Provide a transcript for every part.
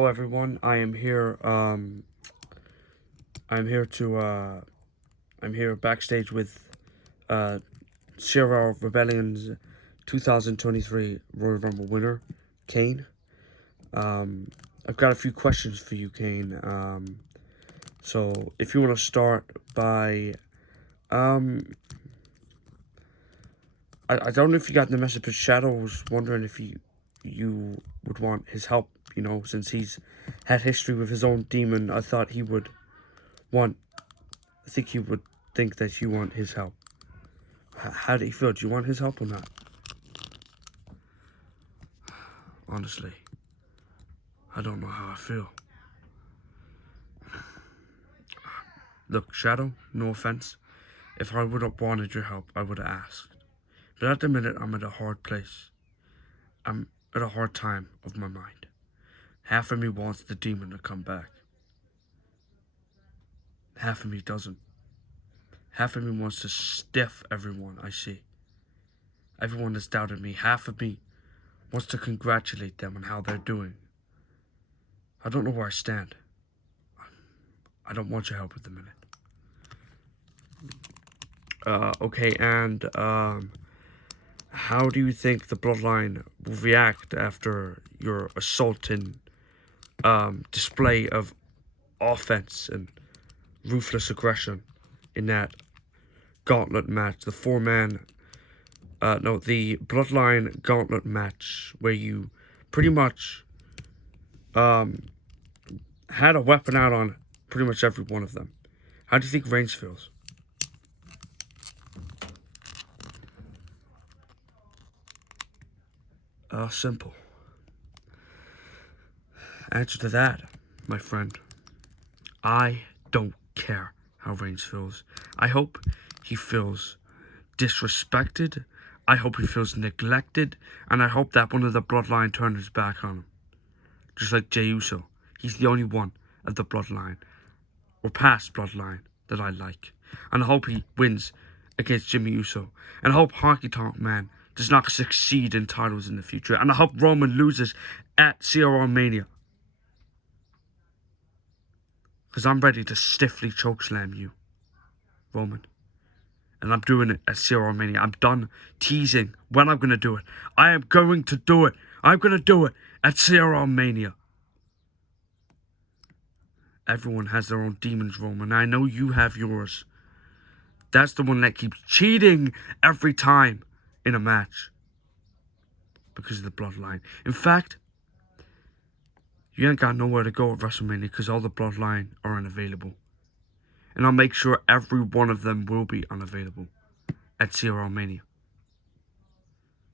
Hello everyone, I'm here to I'm here backstage with Zero Rebellion's 2023 Royal Rumble winner, Kane. I've got a few questions for you, Kane. So if you want to start by I don't know if you got the message, but Shadow was wondering if you would want his help, since he's had history with his own demon. I thought he would want I think you would think that you want his help. How do you feel? Do you want his help or not? Honestly, I don't know how I feel. Look, Shadow, no offense. If I would have wanted your help, I would have asked. But at the minute, I'm at a hard place. I'm at a hard time of my mind. Half of me wants the demon to come back. Half of me doesn't. Half of me wants to stiff everyone I see. Everyone has doubted me. Half of me wants to congratulate them on how they're doing. I don't know where I stand. I don't want your help at the minute. Okay, and how do you think the Bloodline will react after your assaulting display of offense and ruthless aggression in that gauntlet match, the the Bloodline gauntlet match, where you pretty much had a weapon out on pretty much every one of them? How do you think Reigns feels? Simple. Answer to that, my friend. I don't care how Reigns feels. I hope he feels disrespected. I hope he feels neglected. And I hope that one of the Bloodline turns his back on him. Just like Jey Uso. He's the only one of the Bloodline, or past Bloodline, that I like. And I hope he wins against Jimmy Uso. And I hope Honky Tonk Man does not succeed in titles in the future. And I hope Roman loses at CRO Mania. Because I'm ready to stiffly chokeslam you, Roman. And I'm doing it at CRO Mania. I'm done teasing when I'm going to do it. I am going to do it. I'm going to do it at CRO Mania. Everyone has their own demons, Roman. I know you have yours. That's the one that keeps cheating every time in a match. Because of the Bloodline. In fact, you ain't got nowhere to go at WrestleMania because all the Bloodline are unavailable. And I'll make sure every one of them will be unavailable at CRO Mania.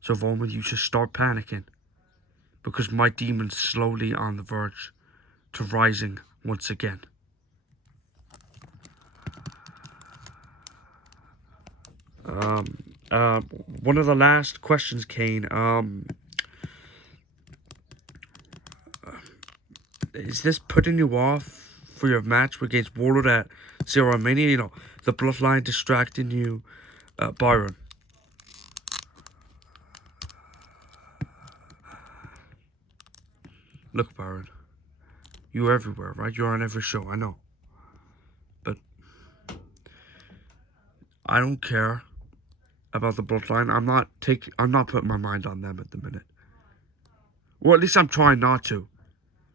So Roman, you should start panicking. Because my demon's slowly on the verge to rising once again. One of the last questions, Kane. Is this putting you off for your match against Warlord at CRO Mania? You know, the Bloodline distracting you, Byron. Look, Byron. You're everywhere, right? You're on every show, I know. But I don't care about the Bloodline. I'm not putting my mind on them at the minute. Or at least I'm trying not to.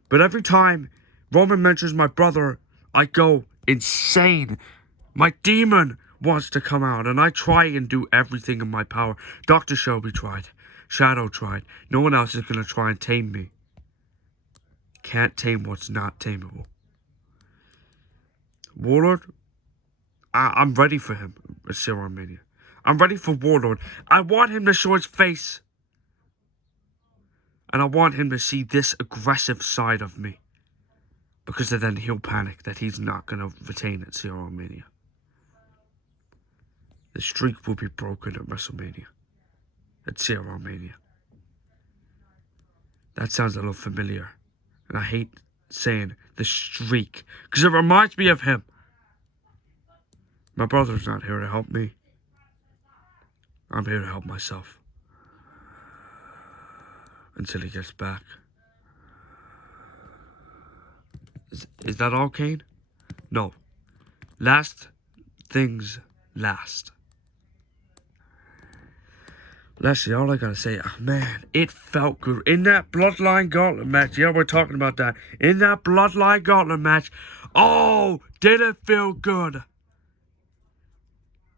But every time Roman mentions my brother, I go insane. My demon wants to come out, and I try and do everything in my power. Dr. Shelby tried. Shadow tried. No one else is going to try and tame me. Can't tame what's not tameable. Warlord, I'm ready for him at CRO Mania. I'm ready for Warlord. I want him to show his face. And I want him to see this aggressive side of me. Because then he'll panic that he's not going to retain at CRO Mania. The streak will be broken at WrestleMania. At CRO Mania. That sounds a little familiar. And I hate saying the streak. Because it reminds me of him. My brother's not here to help me. I'm here to help myself. Until he gets back. Is that all, Kane? No. Last things last. Leslie, all I gotta say, man, it felt good. In that Bloodline Gauntlet match, yeah, we're talking about that. In that Bloodline Gauntlet match, oh, did it feel good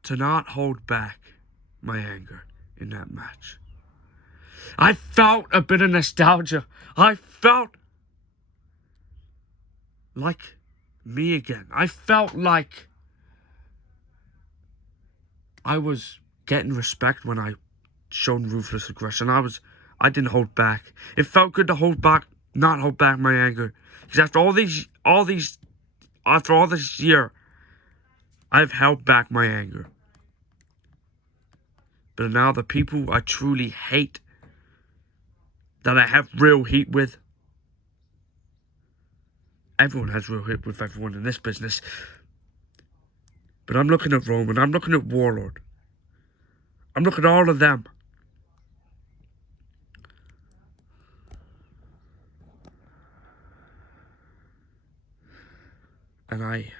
to not hold back my anger in that match. I felt a bit of nostalgia. I felt like me again. I felt like I was getting respect when I shown ruthless aggression. I didn't hold back. It felt good to not hold back my anger. Because after all this year, I've held back my anger. But now the people I truly hate, that I have real heat with, everyone has real heat with everyone in this business. But I'm looking at Roman, I'm looking at Warlord. I'm looking at all of them. And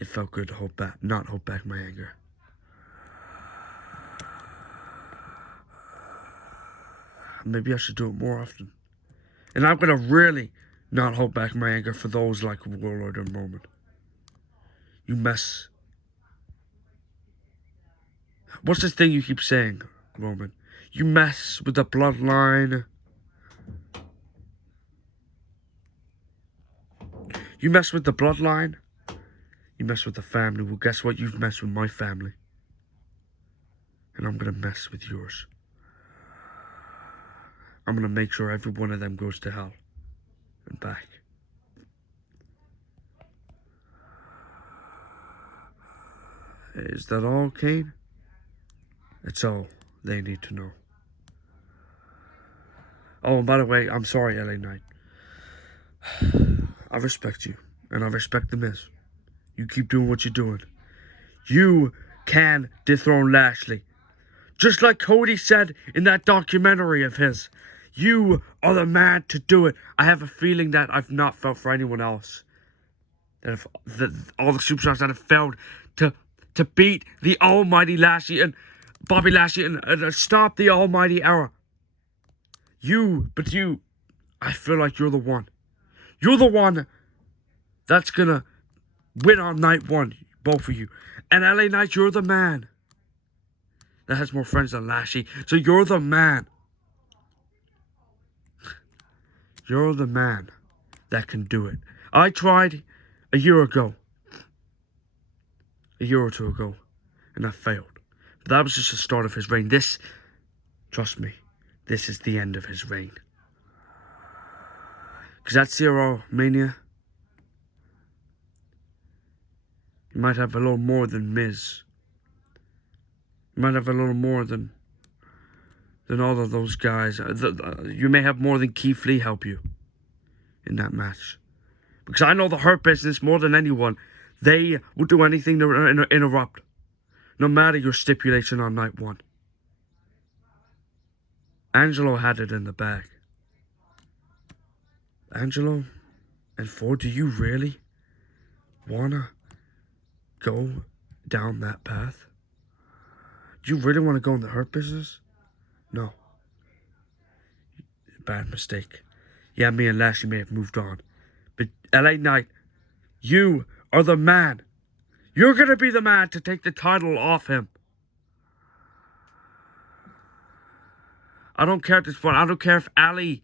it felt good to not hold back my anger. Maybe I should do it more often. And I'm gonna really not hold back my anger for those like Warlord and Roman. You mess. What's this thing you keep saying, Roman? You mess with the bloodline. You mess with the bloodline. You mess with the family. Well, guess what? You've messed with my family. And I'm gonna mess with yours. I'm gonna make sure every one of them goes to hell and back. Is that all, Kane? It's all they need to know. Oh, and by the way, I'm sorry, LA Knight. I respect you, and I respect The Miz. You keep doing what you're doing. You can dethrone Lashley. Just like Cody said in that documentary of his. You are the man to do it. I have a feeling that I've not felt for anyone else. That if all the superstars that have failed to beat the almighty Lashley and Bobby Lashley and stop the almighty era. I feel like you're the one. You're the one that's gonna win on night one, both of you. And LA Knight, you're the man that has more friends than Lashley. So you're the man. You're the man that can do it. I tried a year or two ago, and I failed. But that was just the start of his reign. Trust me, this is the end of his reign. Because that CRO Mania, you might have a little more than Miz. You might have a little more than all of those guys. You may have more than Keith Lee help you in that match. Because I know the Hurt Business more than anyone. They will do anything to interrupt. No matter your stipulation on night one. Angelo had it in the bag. Angelo and Ford, do you really wanna go down that path? Do you really want to go in the Hurt Business? No. Bad mistake. Yeah, me and Lashley may have moved on. But LA Knight, you are the man. You're going to be the man to take the title off him. I don't care at this point. I don't care if Ali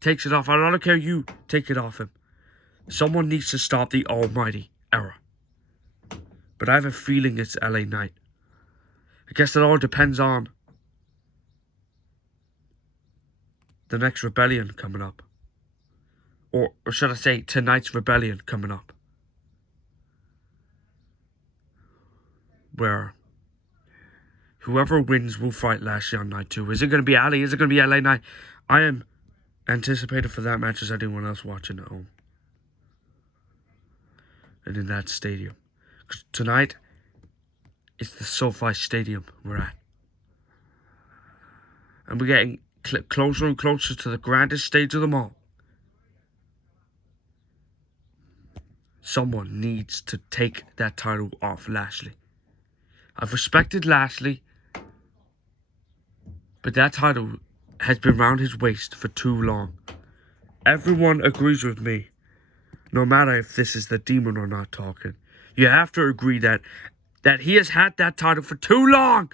takes it off. I don't care you take it off him. Someone needs to stop the almighty era. But I have a feeling it's LA Knight. I guess it all depends on the next rebellion coming up. Or should I say, tonight's rebellion coming up. Where whoever wins will fight Lashley on night 2. Is it going to be Ali? Is it going to be LA Knight? I am anticipated for that match as anyone else watching at home. And in that stadium. 'Cause tonight, it's the SoFi Stadium we're at. And we're getting closer and closer to the grandest stage of them all. someone needs to take that title off Lashley. I've respected Lashley, but that title has been round his waist for too long. Everyone agrees with me, no matter if this is the Demon or not talking. You have to agree that he has had that title for too long.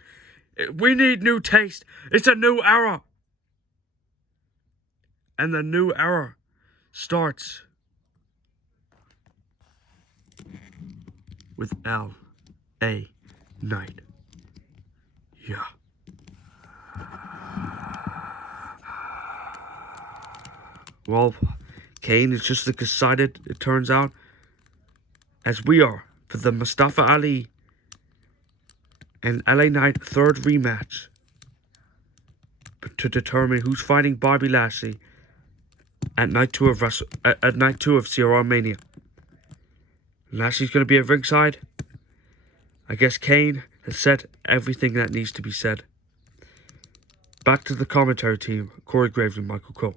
We need new taste. It's a new era. And the new era starts with L.A. Knight. Yeah. Well, Kane is just as excited, it turns out, as we are for the Mustafa Ali and LA Knight third rematch to determine who's fighting Bobby Lashley at night 2 of CRR Mania. Lashley's going to be at ringside. I guess Kane has said everything that needs to be said. Back to the commentary team, Corey Graves and Michael Cole.